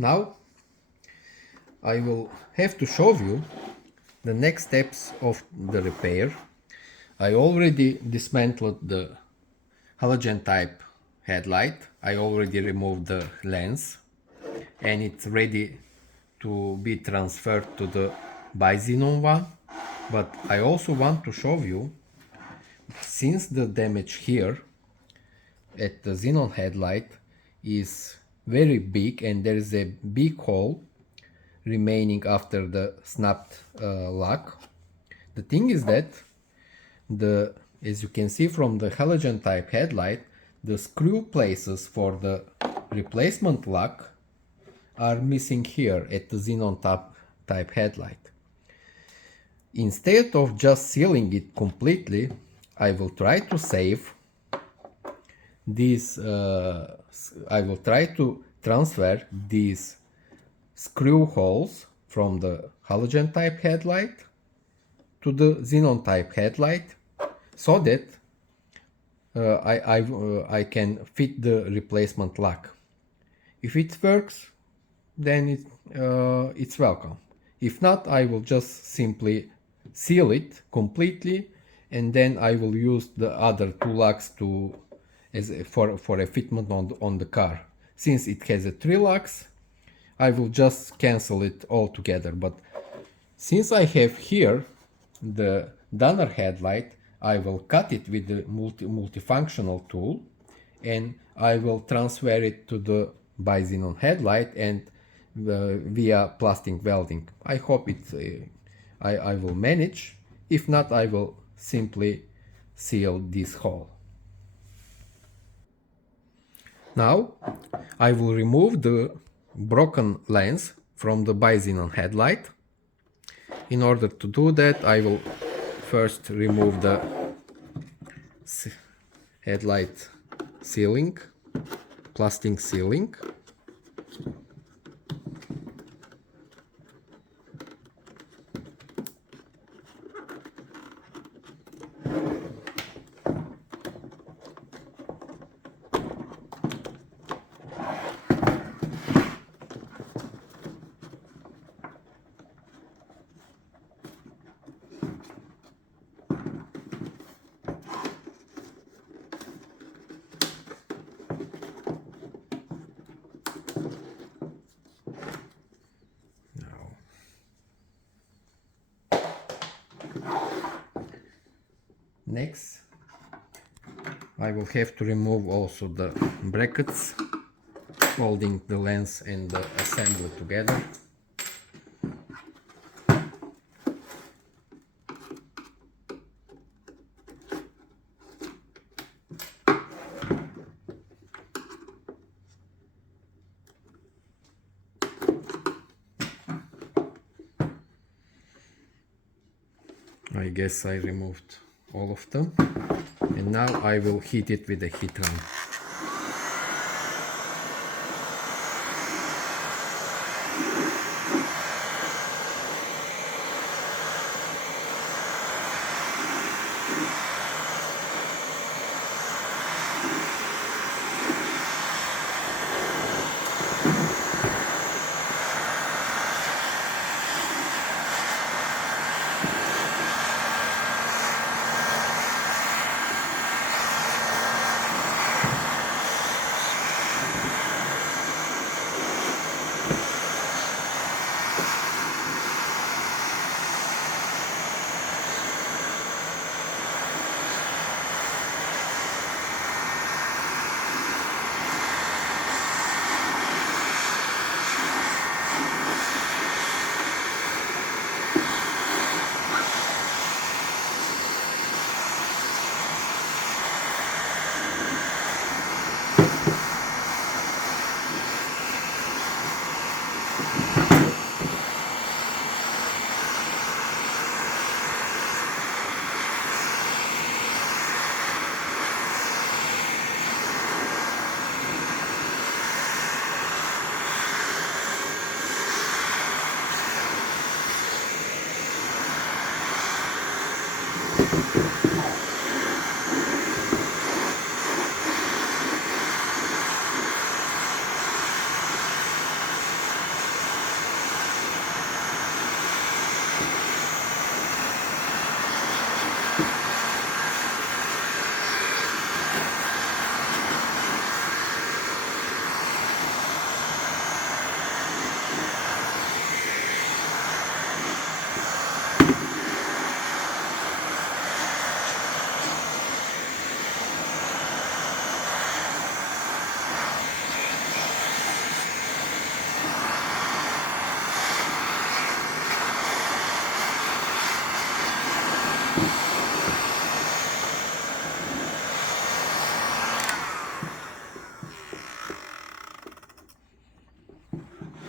Now I will have to show you the next steps of the repair. I already dismantled the halogen type headlight. I already removed the lens and it's ready to be transferred to the bi-xenon one. But I also want to show you, since the damage here at the xenon headlight is very big and there is a big hole remaining after the snapped lug. The thing is that as you can see from the halogen type headlight, the screw places for the replacement lug are missing here at the xenon type headlight. Instead of just sealing it completely, I will try to save these, I will try to transfer these screw holes from the halogen type headlight to the xenon type headlight so that I can fit the replacement lug. If it works, then it's welcome. If not, I will just simply seal it completely and then I will use the other two lugs for a fitment on the car. Since it has a 3 lugs, I will just cancel it altogether. But since I have here the Donner headlight, I will cut it with the multifunctional tool and I will transfer it to the bi-xenon headlight and via plastic welding. I hope I will manage. If not, I will simply seal this hole. Now I will remove the broken lens from the bi-xenon headlight. In order to do that, I will first remove the headlight sealing, plastic sealing. Next, I will have to remove also the brackets holding the lens and the assembly together. I guess I removed all of them, and now I will heat it with a heat gun.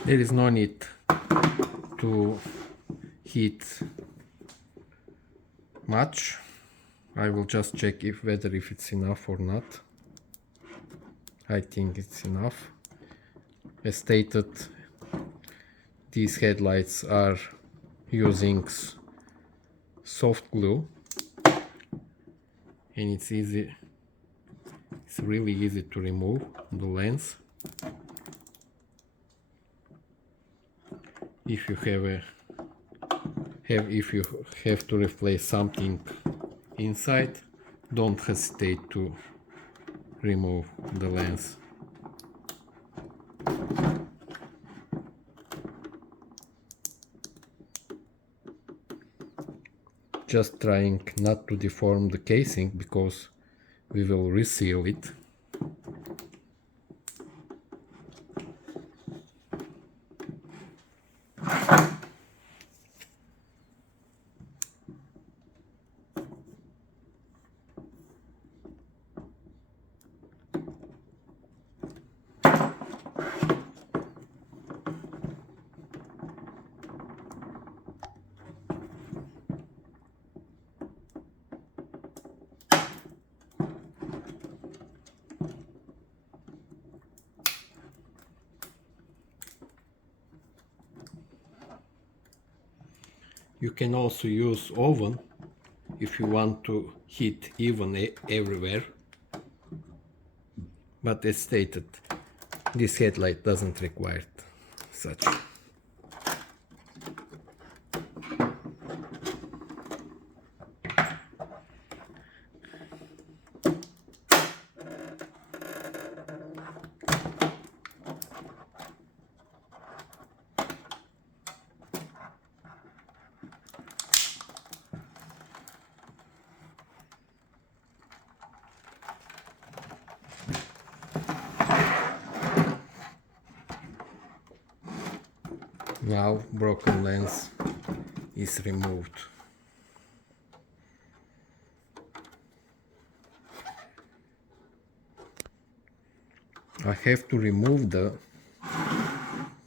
There is no need to heat much. I will just check if it's enough or not. I think it's enough. As stated, these headlights are using soft glue, and it's really easy to remove the lens. If you have to replace something inside, don't hesitate to remove the lens. Just trying not to deform the casing because we will reseal it. You can also use oven if you want to heat even everywhere. But as stated, this headlight doesn't require such. Now broken lens is removed. I have to remove the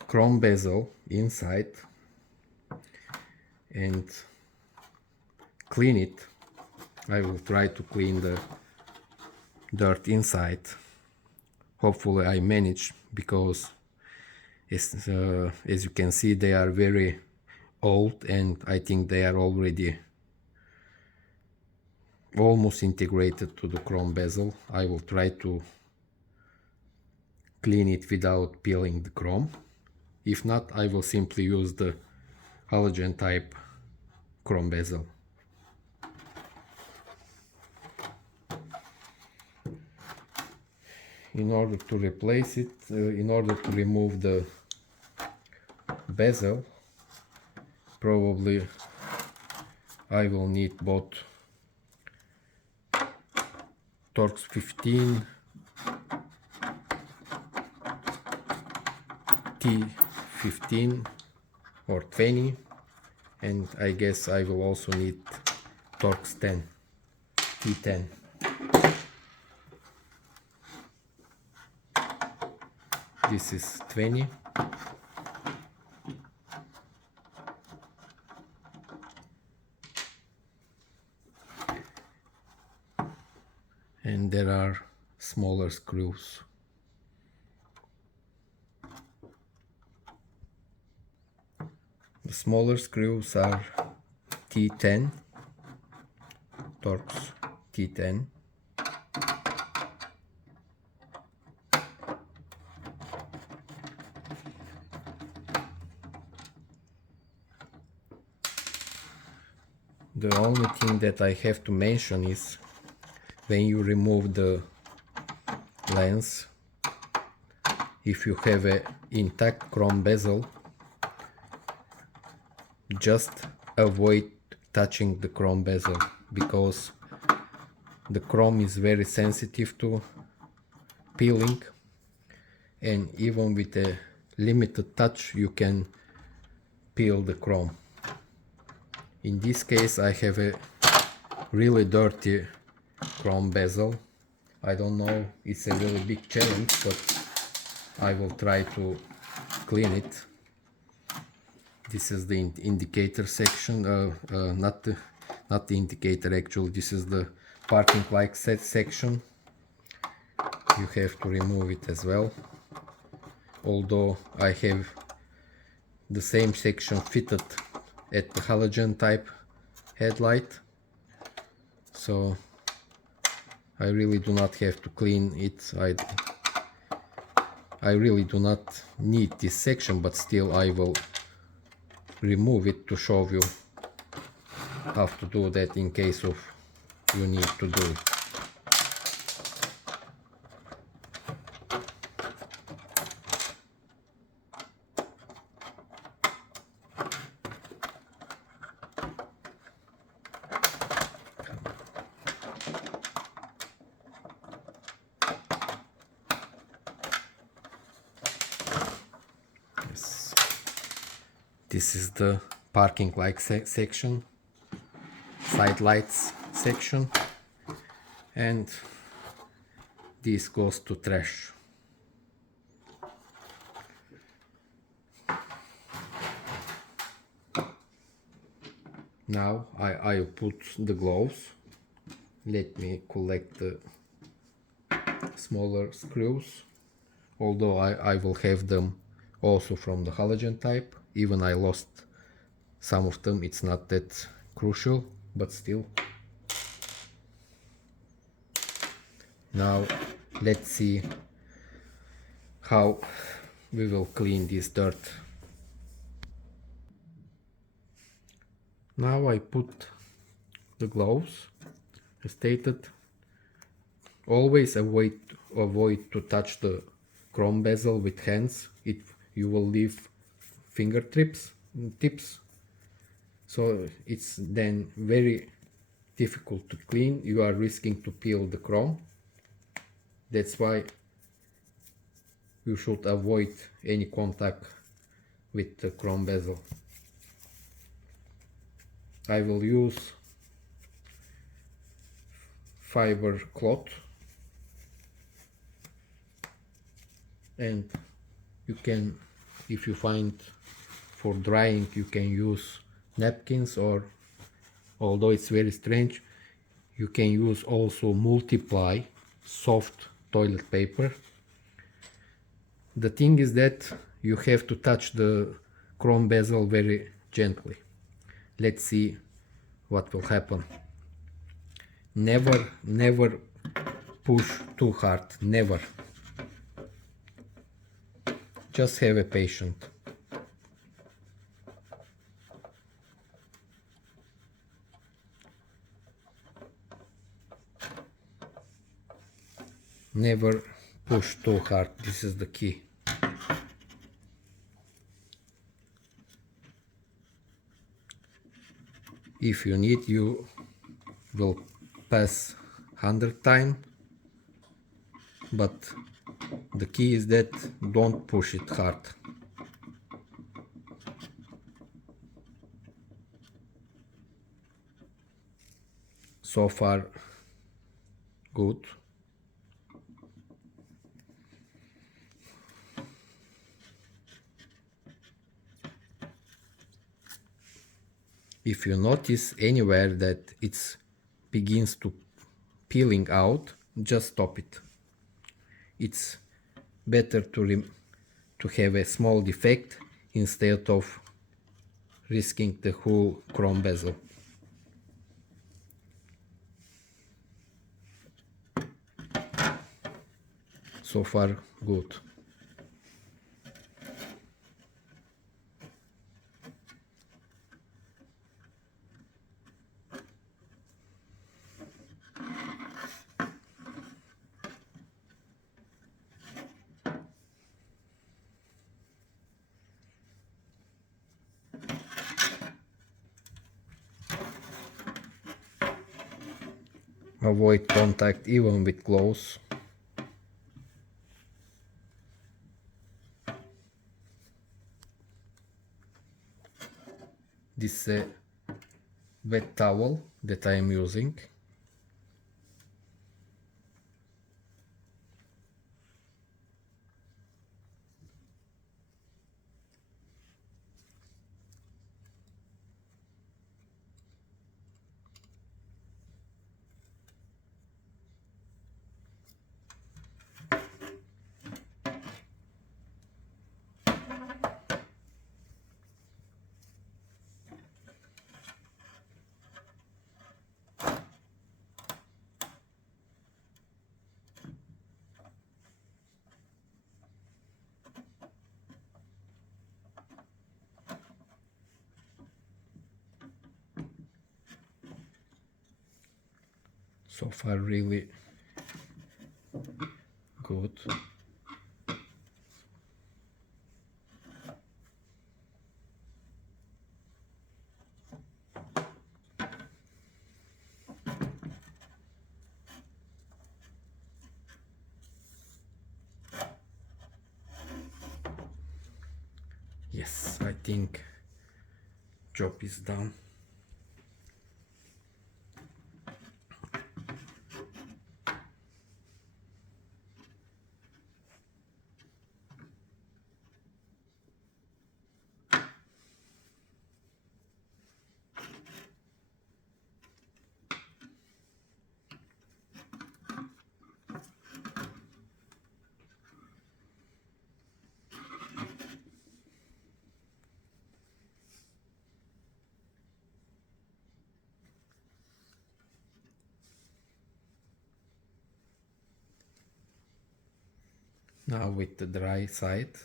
chrome bezel inside and clean it. I will try to clean the dirt inside. Hopefully I manage, because as you can see, they are very old and I think they are already almost integrated to the chrome bezel. I will try to clean it without peeling the chrome. If not, I will simply use the halogen type chrome bezel. In order to replace it, in order to remove the bezel, probably I will need both Torx 15, T15 or 20, and I guess I will also need Torx 10, T10. This is 20. And there are smaller screws. The smaller screws are T10, Torx T10. The only thing that I have to mention is, when you remove the lens, if you have an intact chrome bezel, just avoid touching the chrome bezel, because the chrome is very sensitive to peeling, and even with a limited touch you can peel the chrome. In this case I have a really dirty chrome bezel. I don't know, it's a really big challenge, but I will try to clean it. This is the indicator section, not the indicator actually, this is the parking light section. You have to remove it as well, although I have the same section fitted at the halogen type headlight, so I really do not have to clean it. I really do not need this section, but still I will remove it to show you how to do that in case of you need to do it. Yes. This is the parking light section, side lights section, and this goes to trash. Now I put the gloves. Let me collect the smaller screws, although I will have them also from the halogen type. Even I lost some of them, it's not that crucial, but still. Now let's see how we will clean this dirt. Now I put the gloves. As stated, always avoid to touch the chrome bezel with hands. You will leave finger tips, so it's then very difficult to clean. You are risking to peel the chrome. That's why you should avoid any contact with the chrome bezel. I will use fiber cloth, and you can, if you find for drying, you can use napkins, or although it's very strange, you can use also multiply soft toilet paper. The thing is that you have to touch the chrome bezel very gently. Let's see what will happen. Never push too hard, never. Just have a patience. Never push too hard, this is the key. If you need, you will pass 100 times, but the key is that don't push it hard. So far, good. If you notice anywhere that it begins to peeling out, just stop it. It's better to have a small defect instead of risking the whole chrome bezel. So far, good. Avoid contact even with gloves. This is a wet towel that I am using. So far really good. Yes, I think job is done. Now with the dry side.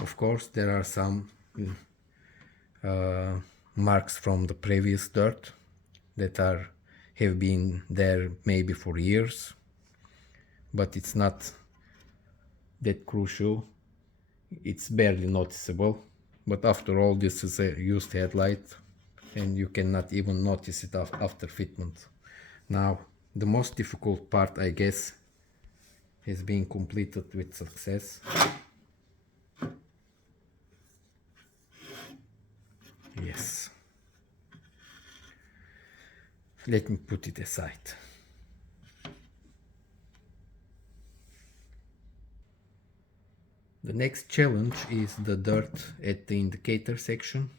Of course there are some marks from the previous dirt that have been there maybe for years, but it's not that crucial. It's barely noticeable, but after all this is a used headlight and you cannot even notice it after fitment. Now the most difficult part, I guess, has been completed with success. Yes. Let me put it aside. The next challenge is the dirt at the indicator section.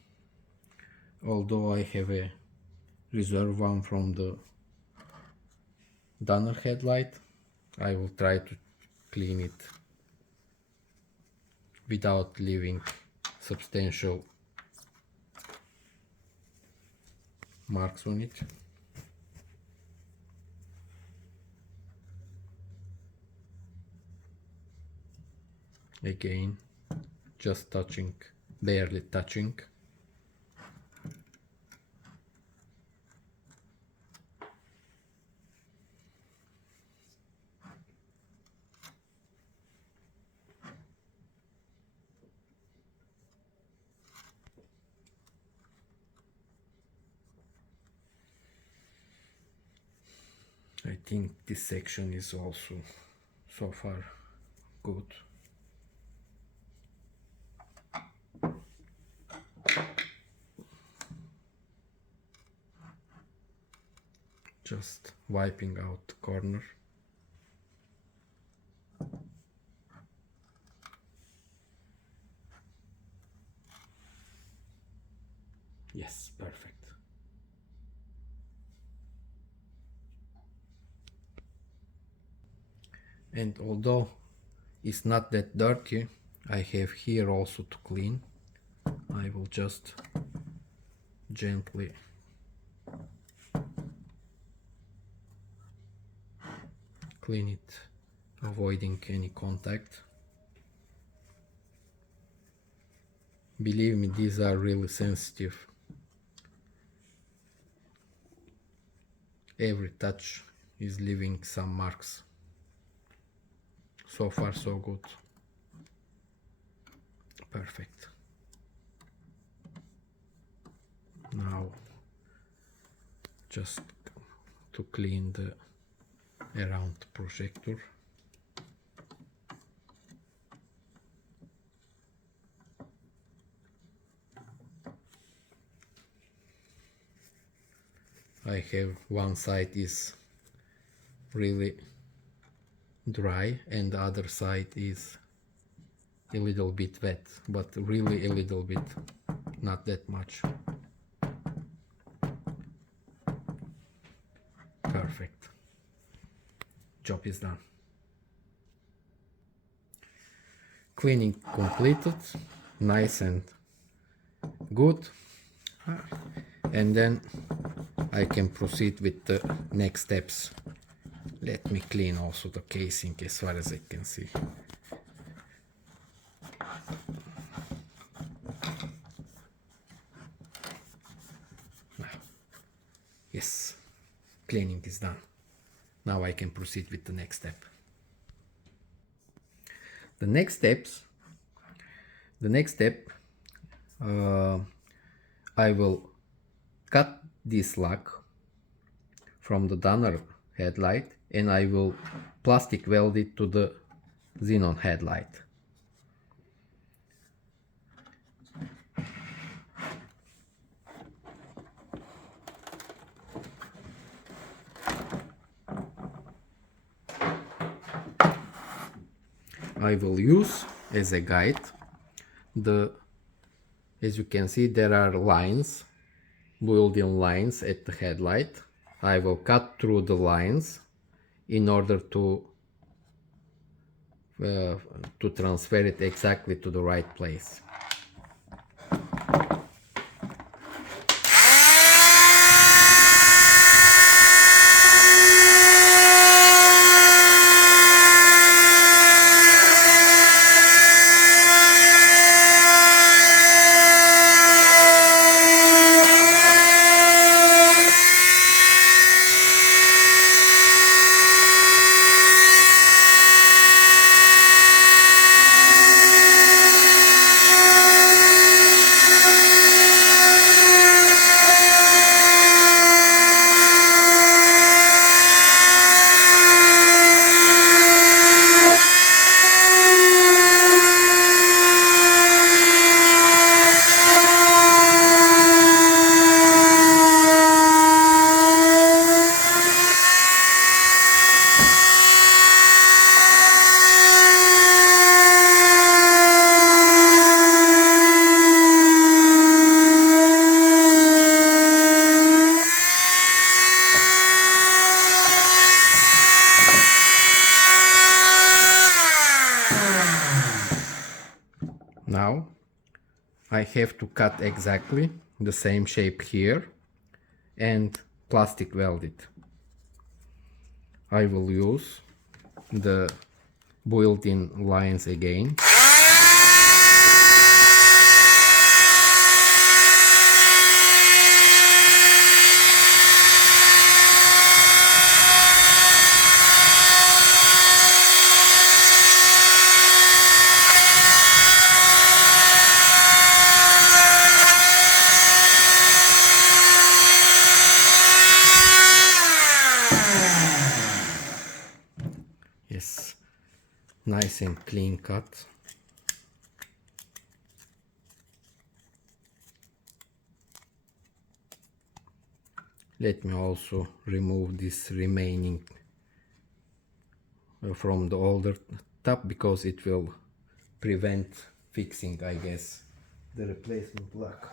Although I have a reserve one from the Donner headlight, I will try to clean it without leaving substantial marks on it. Again, just touching, barely touching. I think this section is also so far good. Just wiping out the corner. Yes, perfect. And although it's not that dirty, I have here also to clean. I will just gently clean it, avoiding any contact. Believe me, these are really sensitive. Every touch is leaving some marks. So far so good. Perfect. Now just to clean the around the projector. I have one side is really dry and the other side is a little bit wet, but really a little bit, not that much. Perfect. Job is done. Cleaning completed, nice and good. And then I can proceed with the next steps. Let me clean also the casing as far as I can see. cleaning is done. Now I can proceed with the next step. The next step, I will cut this lug from the donor headlight and I will plastic weld it to the xenon headlight. I will use as a guide as you can see, there are lines, built-in lines at the headlight. I will cut through the lines in order to transfer it exactly to the right place. Now I have to cut exactly the same shape here and plastic weld it. I will use the built-in lines again. Yes, nice and clean cut. Let me also remove this remaining from the older top because it will prevent fixing, I guess, the replacement lug.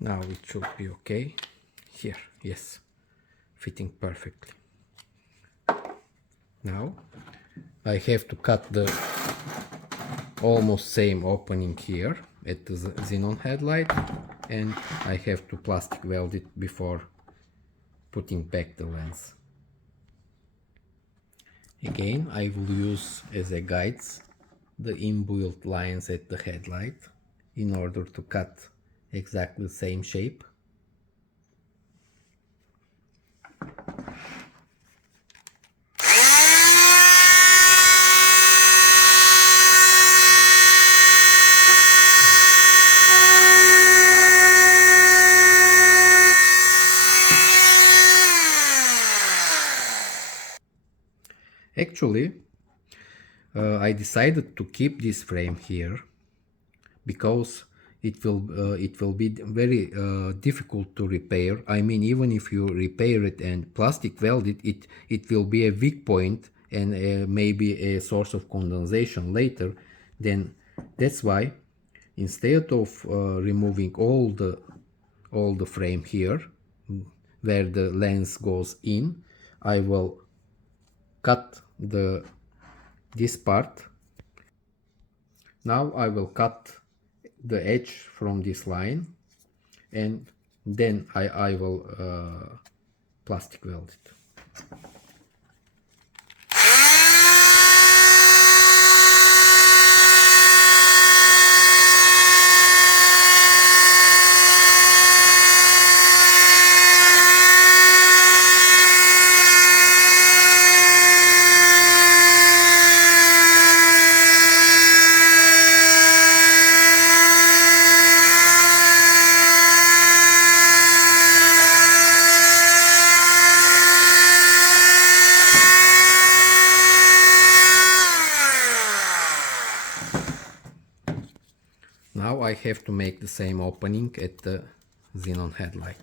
Now it should be okay. Here, yes, fitting perfectly. Now I have to cut the almost same opening here at the xenon headlight, and I have to plastic weld it before putting back the lens. Again, I will use as a guides the inbuilt lines at the headlight in order to cut exactly the same shape. Actually, I decided to keep this frame here because it will be very difficult to repair. I mean, even if you repair it and plastic weld it, it will be a weak point and maybe a source of condensation later. Then that's why instead of removing all the frame here where the lens goes in, I will cut this part. Now I will cut the edge from this line, and then I will plastic weld it. Now I have to make the same opening at the xenon headlight.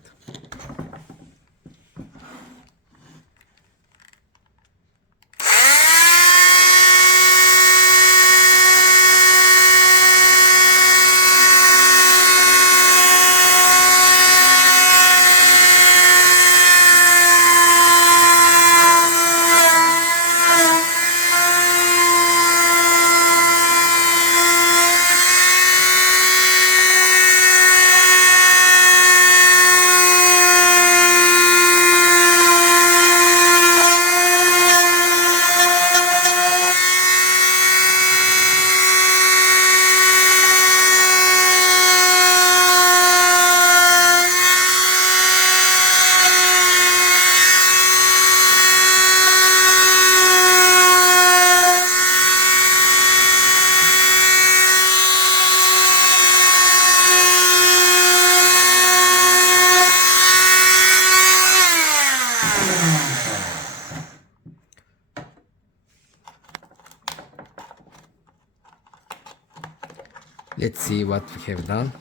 Let's see what we have done.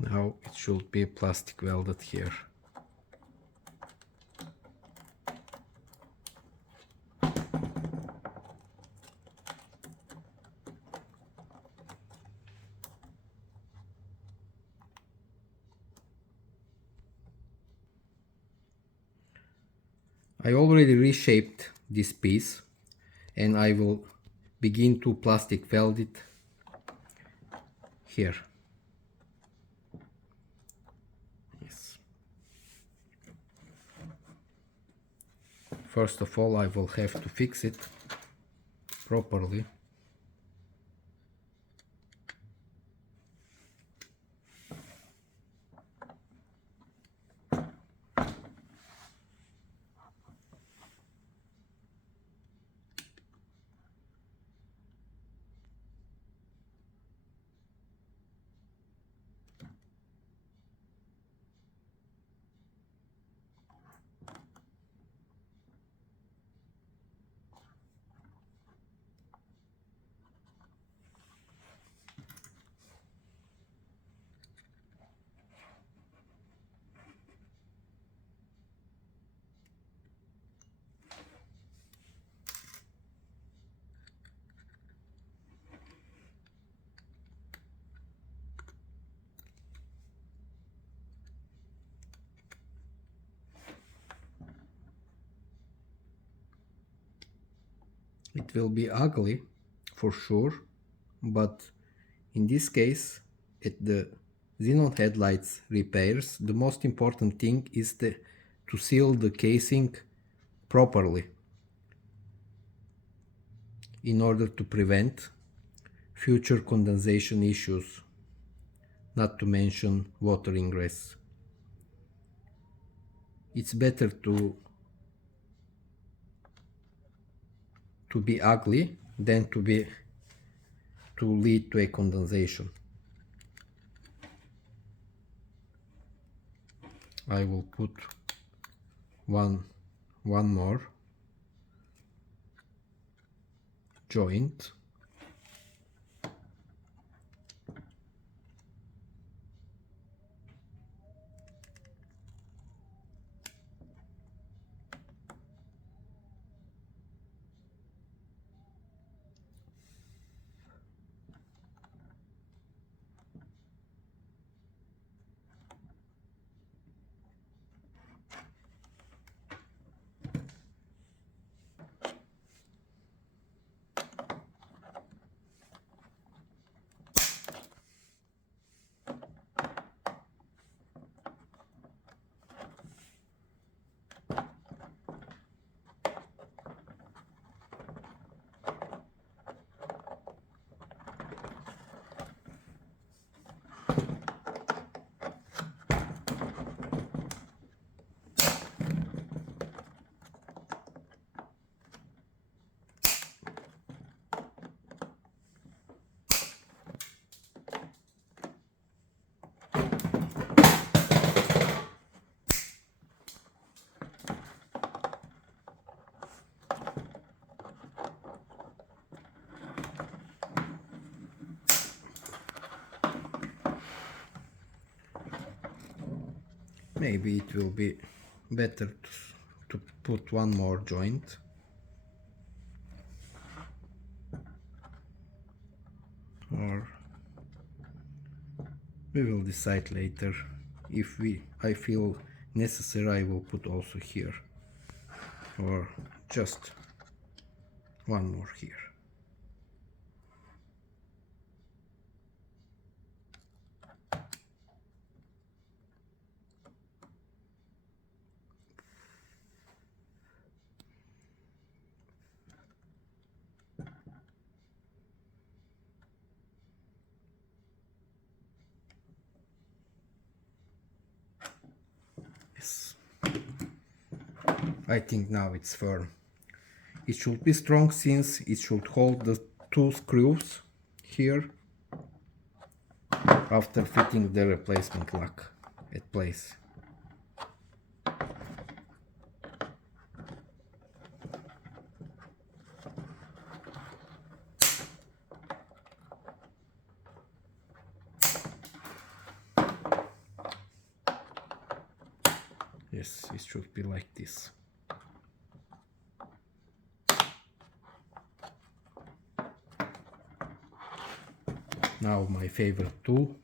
Now it should be plastic welded here. I already reshaped this piece and I will begin to plastic weld it here. Yes. First of all, I will have to fix it properly. It will be ugly for sure, but in this case, at the xenon headlights repairs, the most important thing is to seal the casing properly in order to prevent future condensation issues, not to mention water ingress. It's better to be ugly than to lead to a condensation. I will put one more joint. Maybe it will be better to put one more joint. Or we will decide later. If I feel necessary, I will put also here, or just one more here. Yes. I think now it's firm. It should be strong since it should hold the two screws here after fitting the replacement lock at place. Yes, it should be like this. Now my favorite tool.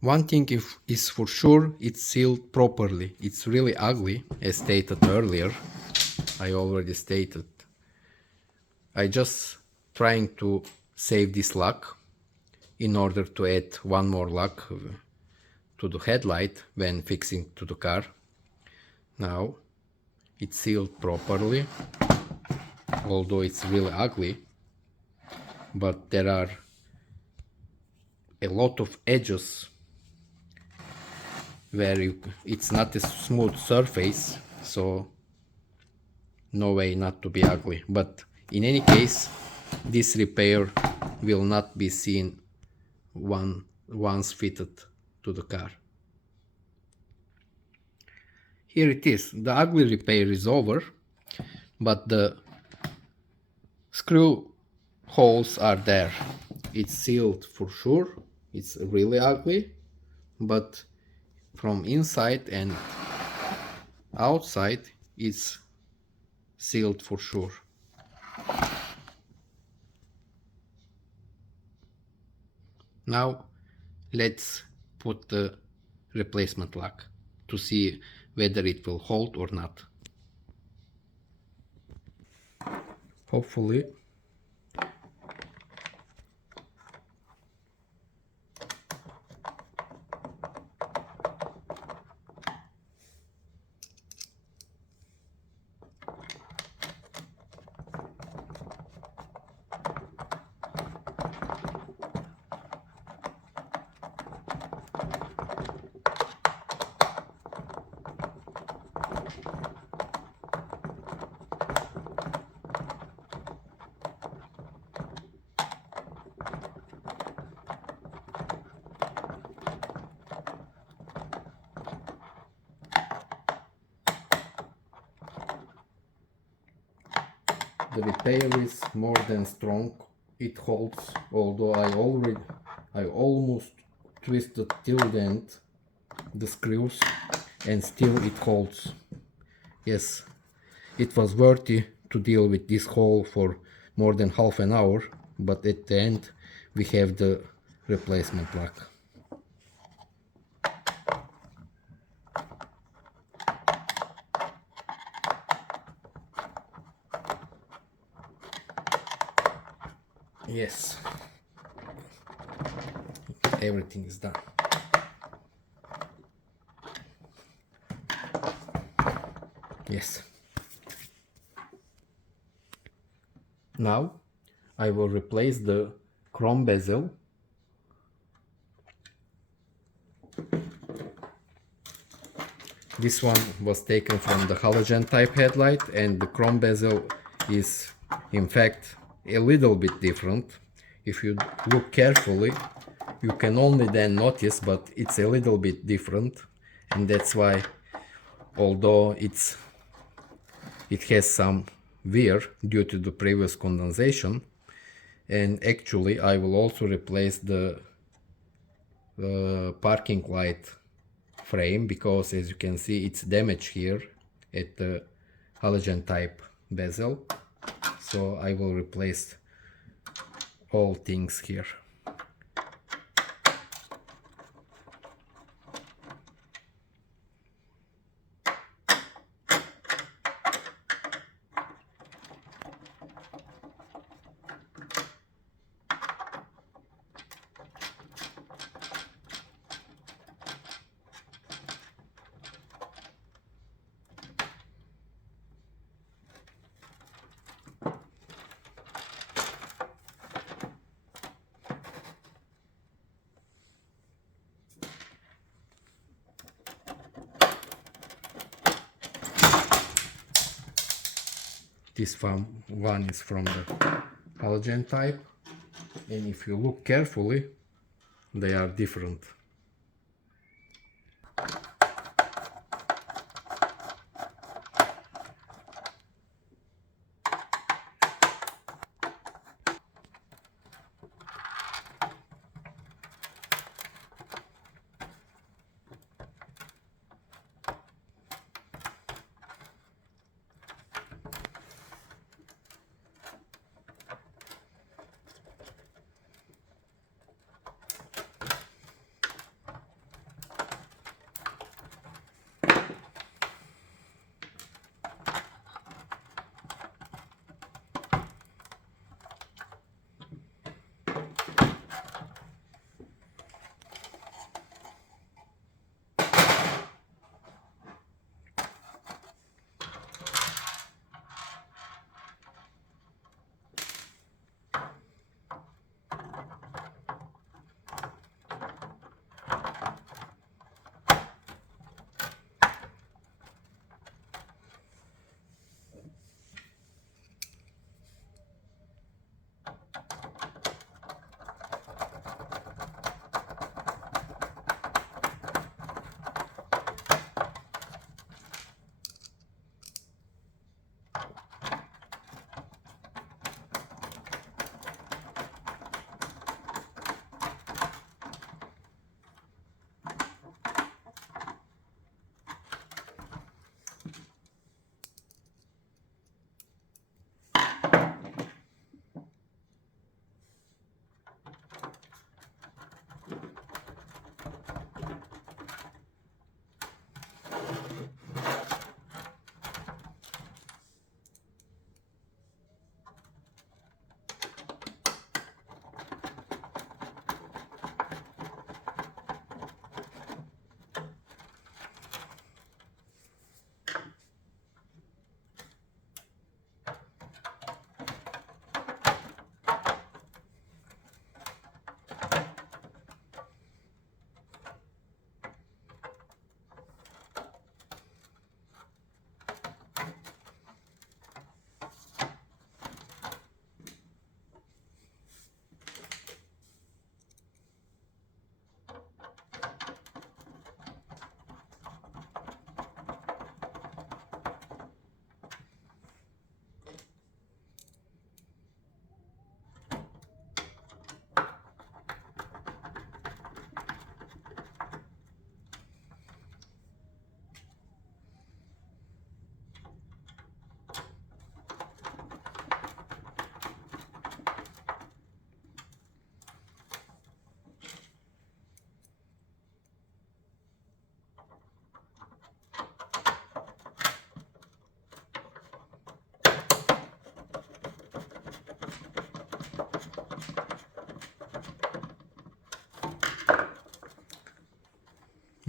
One thing is for sure, it's sealed properly. It's really ugly, as stated earlier. I already stated. I just trying to save this lug in order to add one more lug to the headlight when fixing to the car. Now it's sealed properly, although it's really ugly, but there are a lot of edges where it's not a smooth surface, so no way not to be ugly. But in any case, this repair will not be seen once fitted to the car. Here it is. The ugly repair is over, but the screw holes are there. It's sealed for sure. It's really ugly, but from inside and outside it's sealed for sure. Now let's put the replacement lug to see whether it will hold or not. Hopefully. The repair is more than strong. It holds, although I almost twisted till the end the screws, and still it holds. Yes, it was worthy to deal with this hole for more than half an hour, but at the end we have the replacement lug. Yes, everything is done. Yes. Now I will replace the chrome bezel. This one was taken from the halogen type headlight, and the chrome bezel is in fact a little bit different. If you look carefully, you can only then notice, but it's a little bit different, and that's why, although it has some wear due to the previous condensation. And actually I will also replace the parking light frame, because as you can see it's damaged here at the halogen type bezel, so I will replace all things here. This one is from the halogen type, and if you look carefully, they are different.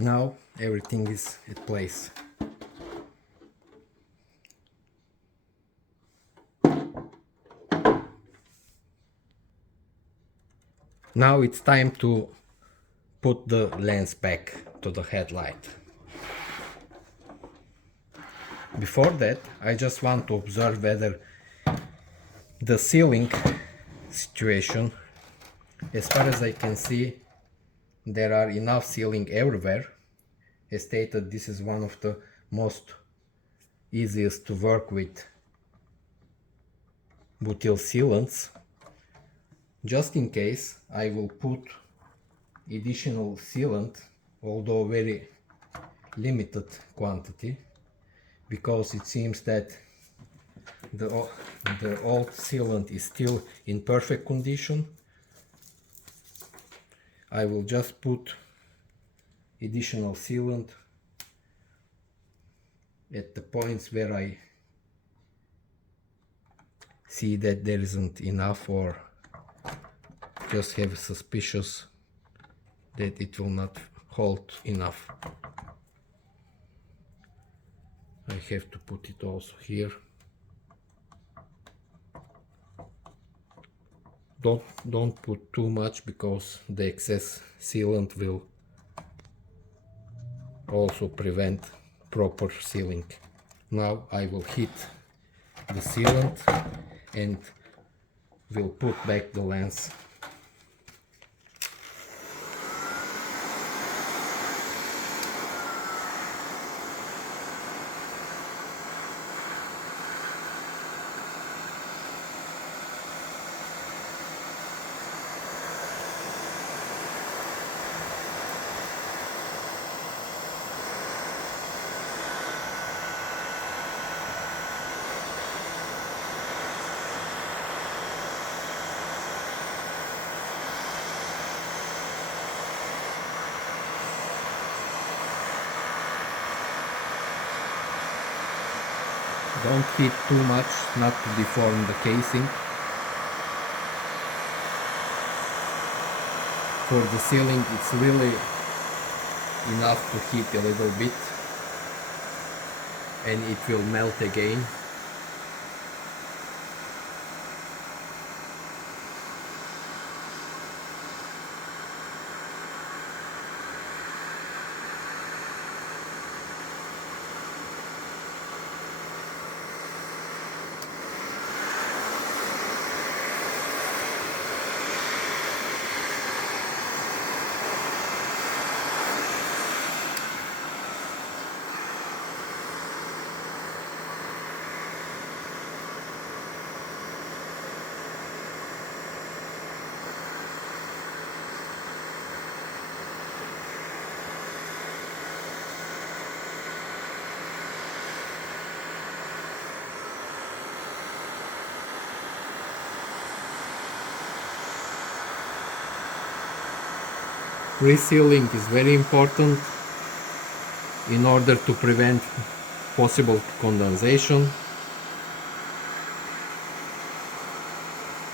Now everything is at place. Now it's time to put the lens back to the headlight. Before that, I just want to observe whether the sealing situation, as far as I can see, there are enough sealing everywhere. As stated, this is one of the most easiest to work with butyl sealants. Just in case, I will put additional sealant, although very limited quantity, because it seems that the old sealant is still in perfect condition. I will just put additional sealant at the points where I see that there isn't enough, or just have suspicious that it will not hold enough. I have to put it also here. Don't put too much, because the excess sealant will also prevent proper sealing. Now I will heat the sealant and will put back the lens. Don't heat too much, not to deform the casing. For the sealing, it's really enough to heat a little bit and it will melt again. Resealing is very important in order to prevent possible condensation.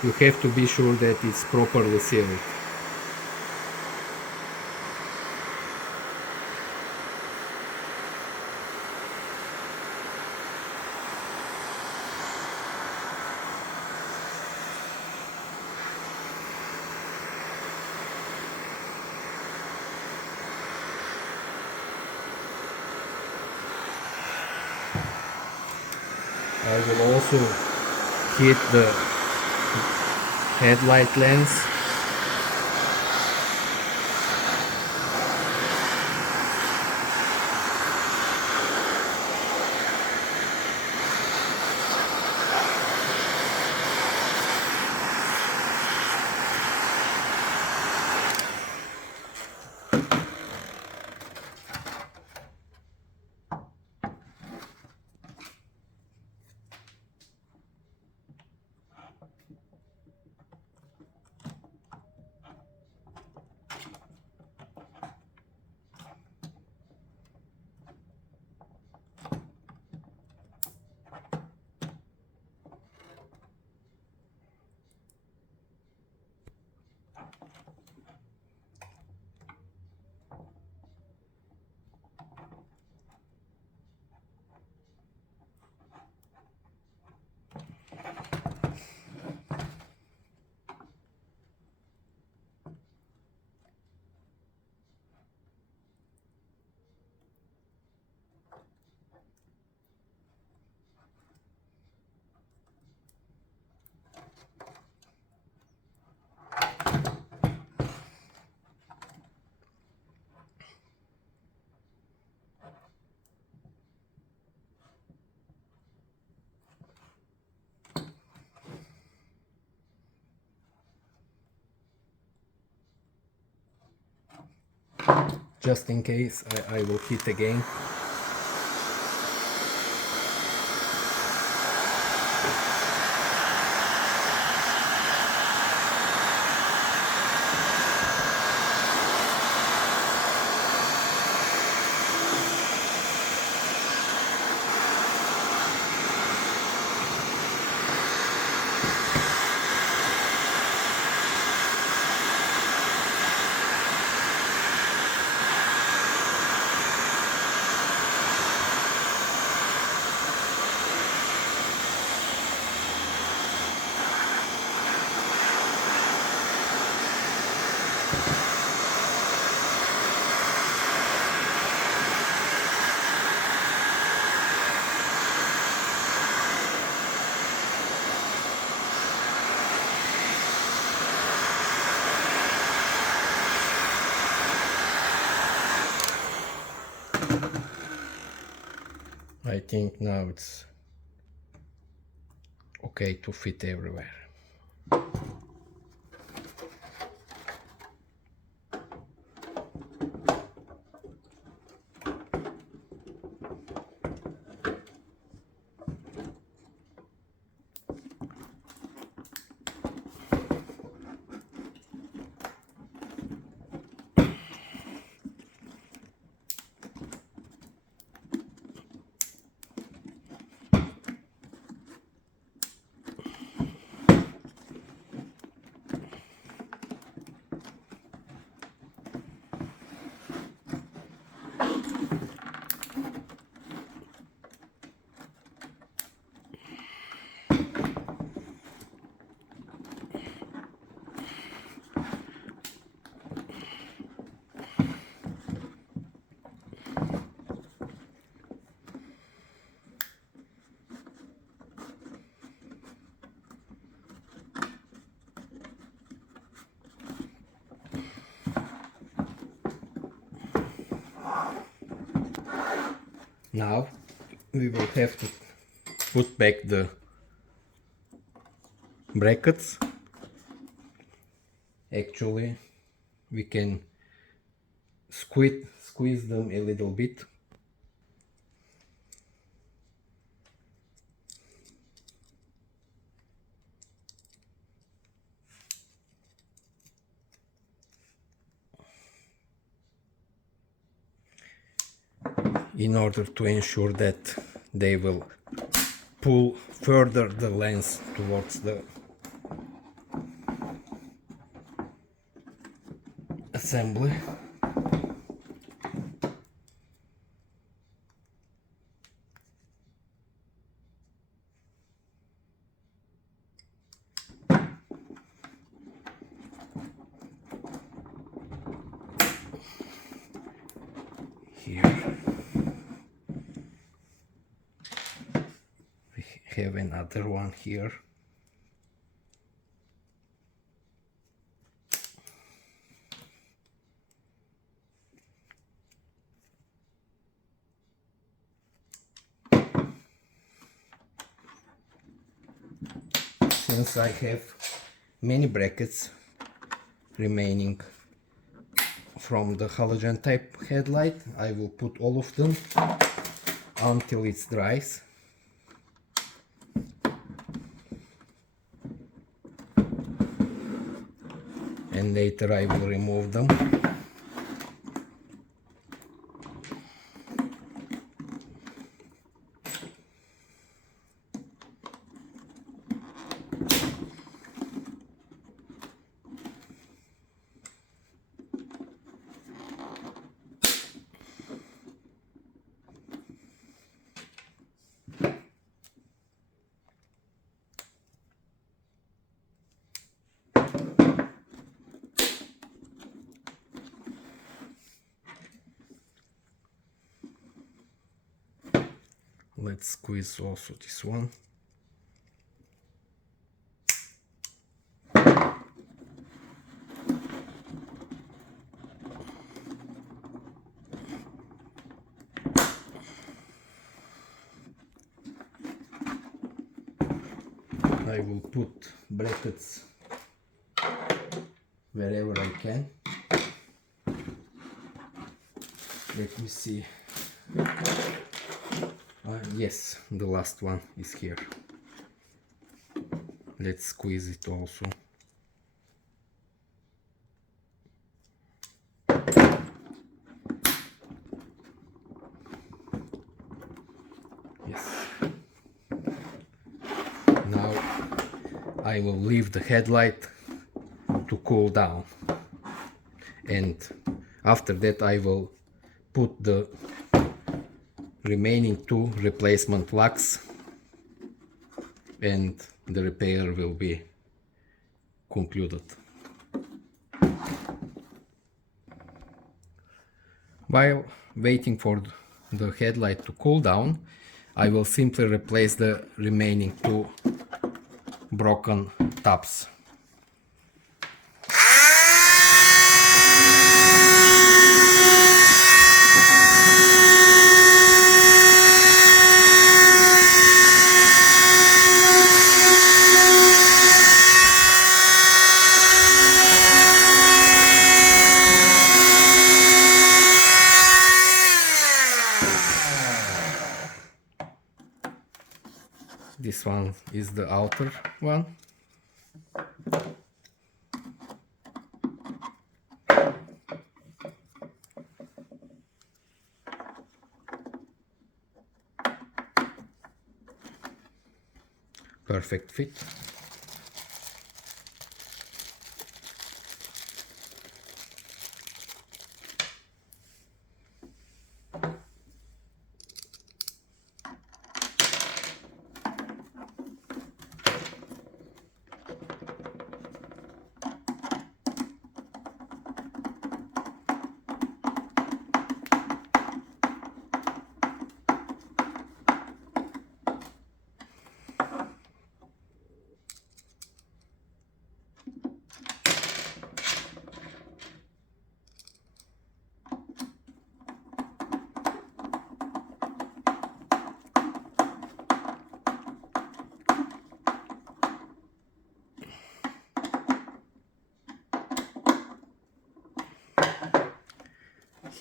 You have to be sure that it's properly sealed. I will also heat the headlight lens. just in case I will hit again. I think now it's okay to fit everywhere. Now we will have to put back the brackets. Actually, we can squeeze them a little bit. In order to ensure that they will pull further the lens towards the assembly. Here we have another one here. Since I have many brackets remaining from the halogen type headlight, I will put all of them until it dries. And later I will remove them. Let's squeeze also this one. I will put brackets wherever I can. Let me see. Yes, the last one is here. Let's squeeze it also. Yes. Now I will leave the headlight to cool down, and after that I will put the remaining two replacement lugs and the repair will be concluded. While waiting for the headlight to cool down, I will simply replace the remaining two broken tabs. This one is the outer one. Perfect fit.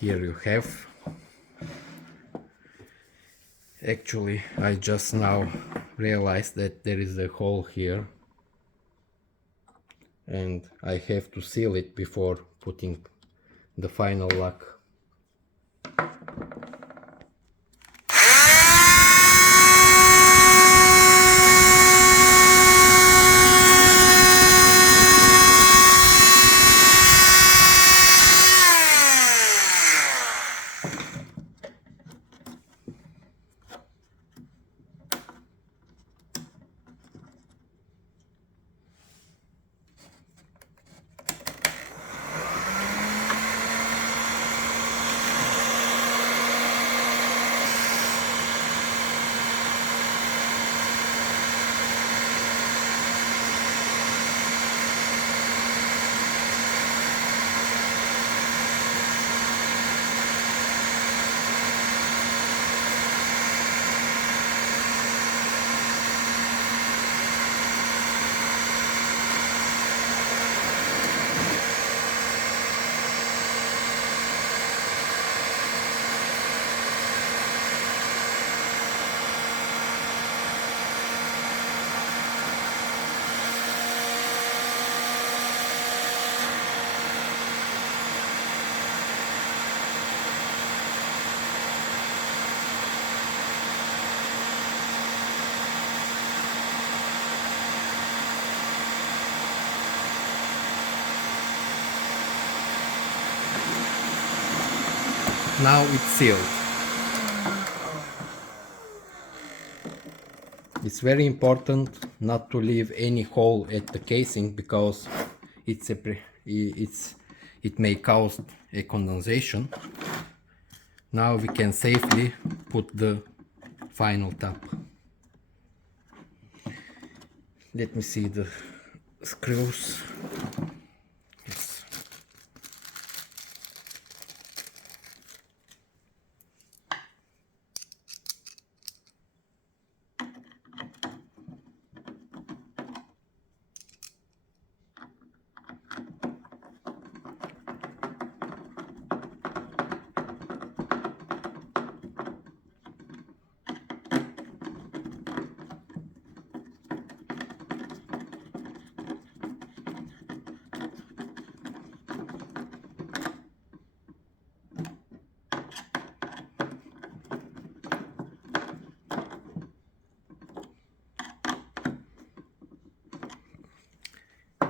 Here you have. Actually, I just now realized that there is a hole here and I have to seal it before putting the final lock. Now it's sealed. It's very important not to leave any hole at the casing because it may cause a condensation. Now we can safely put the final tab. Let me see the screws. Yes.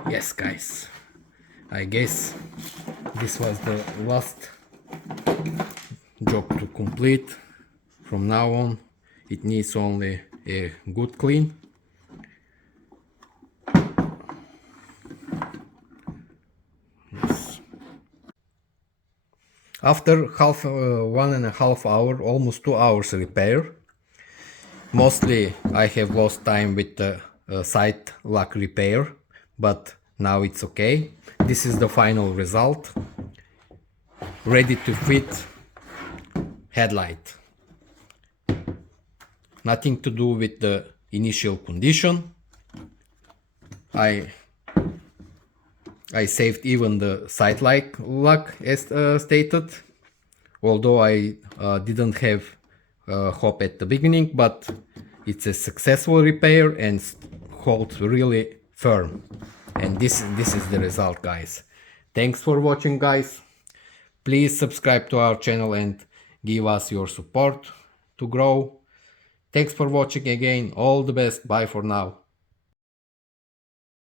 Yes, guys, I guess this was the last job to complete. From now on it needs only a good clean. Yes. After 1.5 hour, almost 2 hours repair, mostly I have lost time with the side lock repair, but now it's okay. This is the final result. Ready to fit headlight. Nothing to do with the initial condition. I saved even the side lock as stated, although I didn't have hop at the beginning, but it's a successful repair and holds really firm. And this is the result, guys. Thanks for watching, guys. Please subscribe to our channel and give us your support to grow. Thanks for watching again. All the best. Bye for now.